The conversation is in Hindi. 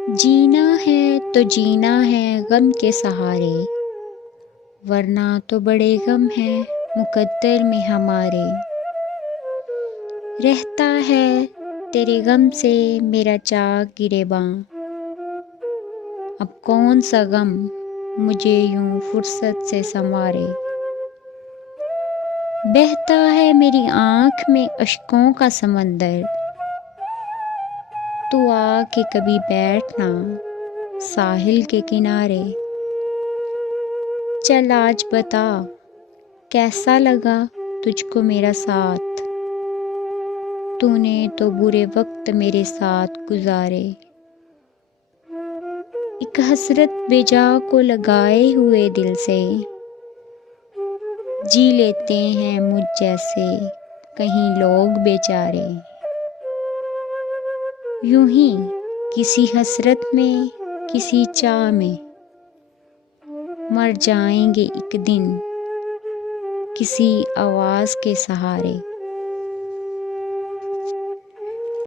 जीना है तो जीना है गम के सहारे, वरना तो बड़े गम हैं मुकद्दर में हमारे। रहता है तेरे गम से मेरा चाक गिरेबां, अब कौन सा गम मुझे यूं फुर्सत से संवारे। बहता है मेरी आँख में अश्कों का समंदर, तू आके कभी बैठना साहिल के किनारे। चल आज बता कैसा लगा तुझको मेरा साथ, तूने तो बुरे वक्त मेरे साथ गुजारे। एक हसरत बेजा को लगाए हुए दिल से जी लेते हैं मुझ जैसे कहीं लोग बेचारे। यूं ही किसी हसरत में किसी चाह में मर जाएंगे एक दिन किसी आवाज़ के सहारे।